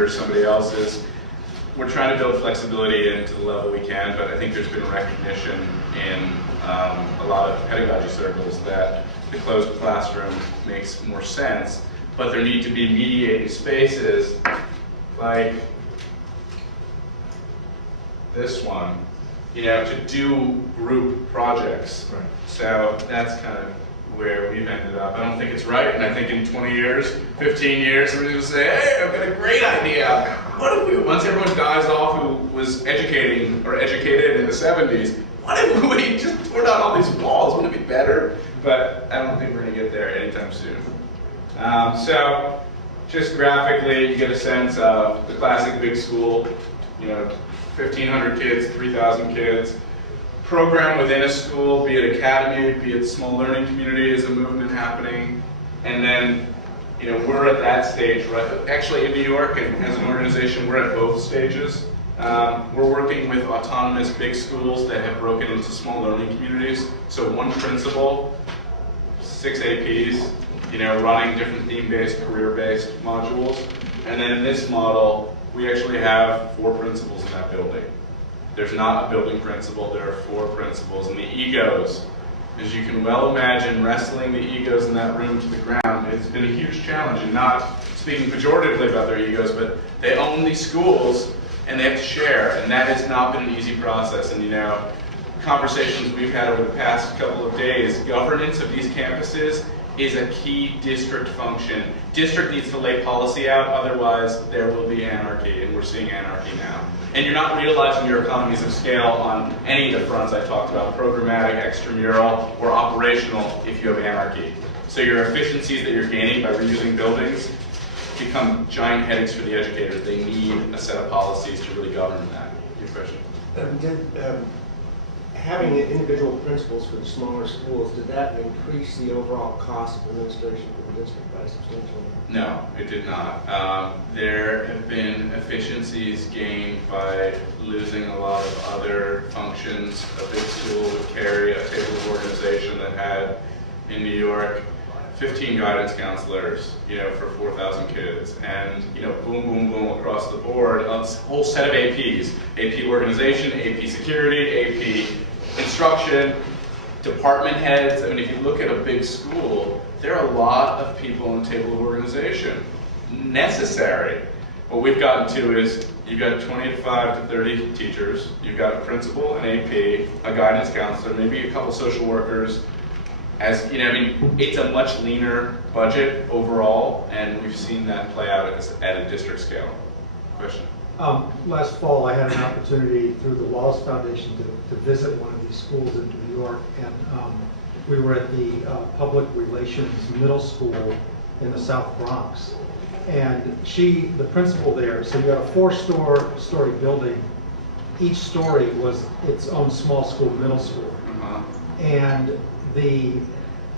or somebody else's. We're trying to build flexibility into the level we can, but I think there's been recognition in a lot of pedagogy circles that the closed classroom makes more sense, but there need to be mediating spaces like this one, to do group projects. Right. So that's kind of where we've ended up. I don't think it's right, and I think in 20 years, 15 years, somebody's gonna say, hey, I've got a great idea. What if we, once everyone dies off who was educating or educated in the 70s, what if we just tore down all these walls? Wouldn't it be better? But I don't think we're gonna get there anytime soon. So just graphically, you get a sense of the classic big school, 1,500 kids, 3,000 kids. Program within a school, be it academy, be it small learning community, is a movement happening. And then, we're at that stage, right? Actually in New York, and as an organization, we're at both stages. We're working with autonomous big schools that have broken into small learning communities. So one principal, 6 APs, running different theme-based, career-based modules. And then in this model, we actually have 4 principals in that building. There's not a building principal, there are 4 principals. And the egos, as you can well imagine, wrestling the egos in that room to the ground, it's been a huge challenge. And not speaking pejoratively about their egos, but they own these schools and they have to share. And that has not been an easy process. And conversations we've had over the past couple of days, governance of these campuses is a key district function. District needs to lay policy out, otherwise there will be anarchy, and we're seeing anarchy now. And you're not realizing your economies of scale on any of the fronts I talked about, programmatic, extramural, or operational, if you have anarchy. So your efficiencies that you're gaining by reusing buildings become giant headaches for the educators. They need a set of policies to really govern that. Your question? Having individual principals for the smaller schools, did that increase the overall cost of administration for the district by substantially? No, it did not. There have been efficiencies gained by losing a lot of other functions. A big school would carry a table of organization that had, in New York, 15 guidance counselors, for 4,000 kids, and boom, boom, boom across the board, a whole set of APs, AP organization, AP security, AP instruction, department heads. I mean, if you look at a big school, there are a lot of people in the table of organization necessary. What we've gotten to is you've got 25 to 30 teachers, you've got a principal, an AP, a guidance counselor, maybe a couple social workers. It's a much leaner budget overall, and we've seen that play out at a district scale. Question? Last fall, I had an opportunity through the Wallace Foundation to visit one of these schools in New York, and we were at the Public Relations Middle School in the South Bronx. And the principal there, so you had a 4-story building. Each story was its own small school, middle school. And the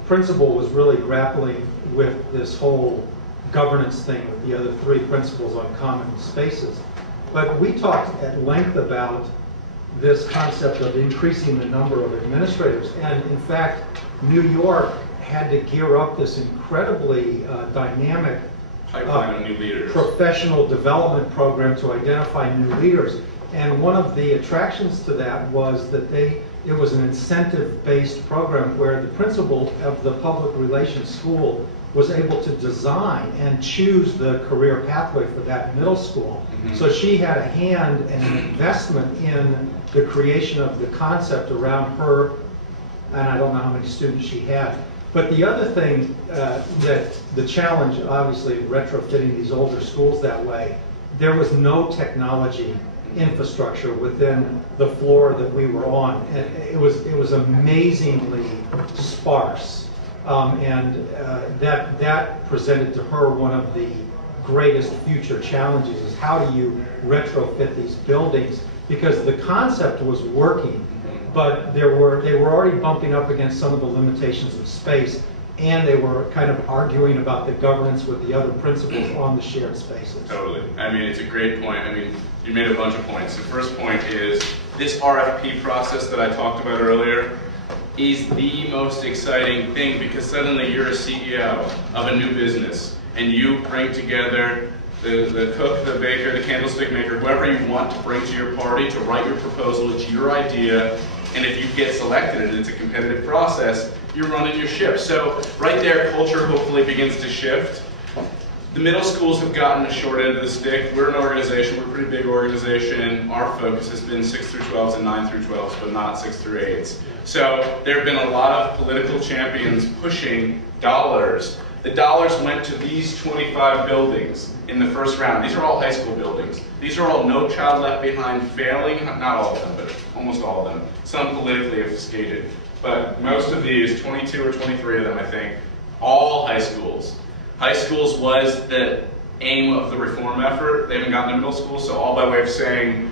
principal was really grappling with this whole governance thing with the other 3 principals on common spaces. But we talked at length about this concept of increasing the number of administrators. And in fact, New York had to gear up this incredibly dynamic pipeline of new leaders, professional development program to identify new leaders. And one of the attractions to that was that it was an incentive-based program where the principal of the public relations school was able to design and choose the career pathway for that middle school. So she had a hand and an investment in the creation of the concept around her, and I don't know how many students she had. But the other thing that the challenge, obviously, retrofitting these older schools that way, there was no technology infrastructure within the floor that we were on. And it was amazingly sparse. That presented to her one of the greatest future challenges is how do you retrofit these buildings, because the concept was working, but they were already bumping up against some of the limitations of space, and they were kind of arguing about the governance with the other principals on the shared spaces. Totally. It's a great point. You made a bunch of points. The first point is this RFP process that I talked about earlier is the most exciting thing, because suddenly you're a CEO of a new business and you bring together the cook, the baker, the candlestick maker, whoever you want to bring to your party to write your proposal. It's your idea, and if you get selected and it's a competitive process, you're running your ship. So right there, culture hopefully begins to shift. The middle schools have gotten the short end of the stick. We're an organization, we're a pretty big organization. Our focus has been 6 through 12s and 9 through 12s, but not 6 through 8s. So there have been a lot of political champions pushing dollars. The dollars went to these 25 buildings in the first round. These are all high school buildings. These are all No Child Left Behind failing, not all of them, but almost all of them. Some politically obfuscated. But most of these, 22 or 23 of them, I think, all high schools. High schools was the aim of the reform effort. They haven't gotten to middle school, so all by way of saying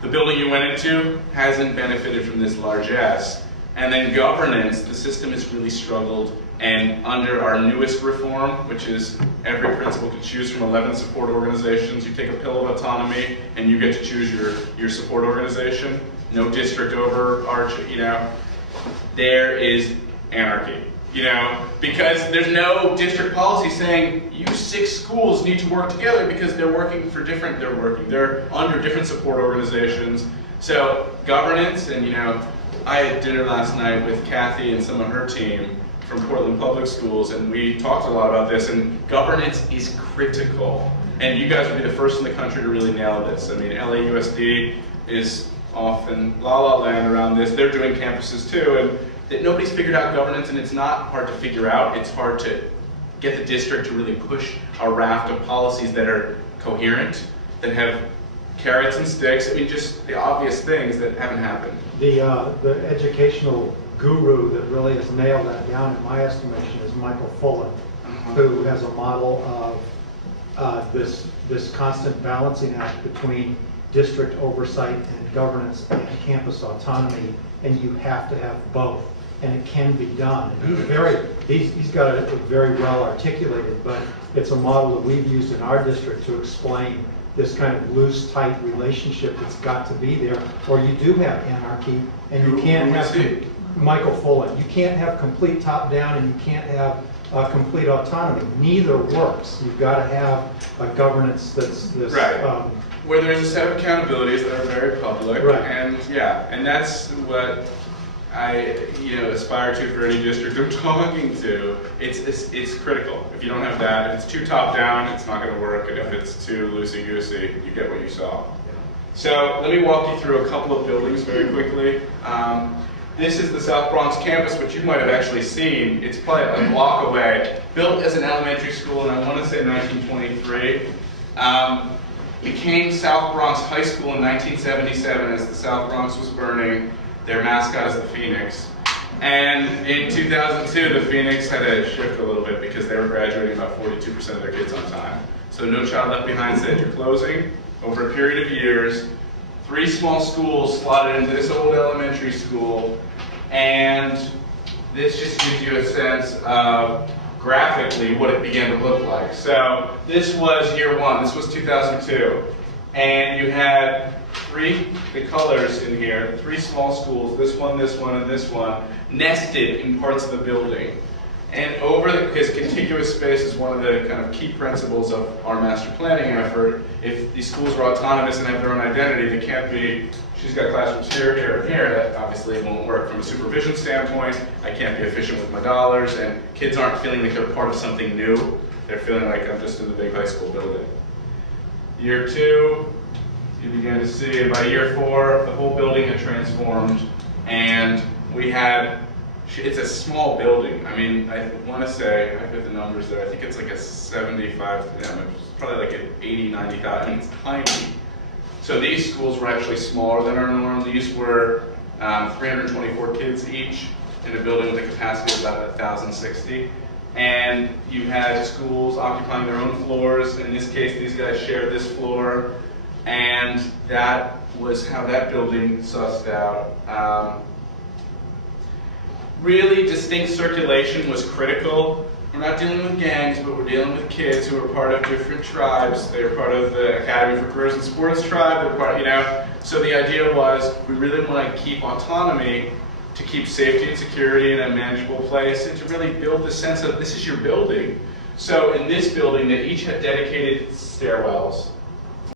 the building you went into hasn't benefited from this largesse. And then governance, the system has really struggled. And under our newest reform, which is every principal can choose from 11 support organizations, you take a pill of autonomy and you get to choose your support organization. No district overarch, there is anarchy. Because there's no district policy saying you 6 schools need to work together because they're under different support organizations. So governance, and I had dinner last night with Kathy and some of her team from Portland Public Schools, and we talked a lot about this, and governance is critical. And you guys will be the first in the country to really nail this. I mean, LAUSD is often la-la land around this. They're doing campuses too, and that nobody's figured out governance, and it's not hard to figure out. It's hard to get the district to really push a raft of policies that are coherent, that have carrots and sticks. I mean, just the obvious things that haven't happened. The educational guru that really has nailed that down, in my estimation, is Michael Fullen, who has a model of this constant balancing act between district oversight and governance and campus autonomy, and you have to have both, and it can be done. And he's got it very well articulated, but it's a model that we've used in our district to explain this kind of loose, tight relationship that's got to be there, or you do have anarchy, and you can't have Michael Fullen. You can't have complete top-down, and you can't have complete autonomy. Neither works. You've got to have a governance that's right. Where there's a set of accountabilities that are very public, right. and that's what I aspire to for any district I'm talking to. It's critical. If you don't have that, if it's too top down, it's not going to work, and if it's too loosey goosey, you get what you saw. So let me walk you through a couple of buildings very quickly. This is the South Bronx campus, which you might have actually seen. It's probably a block away. Built as an elementary school in, I want to say, 1923. Became South Bronx High School in 1977 as the South Bronx was burning. Their mascot is the Phoenix. And in 2002, the Phoenix had to shift a little bit because they were graduating about 42% of their kids on time. So No Child Left Behind said, you're closing over a period of years. 3 small schools slotted into this old elementary school, and this just gives you a sense of graphically what it began to look like. So this was year 1, this was 2002, and you had the colors in here, 3 small schools, this one, and this one, nested in parts of the building. And because contiguous space is one of the kind of key principles of our master planning effort. If these schools are autonomous and have their own identity, they can't be, she's got classrooms here, here, and here. That obviously won't work from a supervision standpoint. I can't be efficient with my dollars, and kids aren't feeling like they're part of something new. They're feeling like I'm just in the big high school building. Year 2, you begin to see, and by year 4, the whole building had transformed, and we had, it's a small building. I mean, I want to say, I've got the numbers there, I think it's like a 75, it's probably like an 80, 90,000, it's tiny. So these schools were actually smaller than our norm. These were 324 kids each in a building with a capacity of about 1,060. And you had schools occupying their own floors. In this case, these guys shared this floor. And that was how that building sussed out. Really distinct circulation was critical. We're not dealing with gangs, but we're dealing with kids who are part of different tribes. They were part of the Academy for Careers in Sports tribe. They're part, So the idea was we really want to keep autonomy to keep safety and security in a manageable place, and to really build the sense of this is your building. So in this building, they each had dedicated stairwells.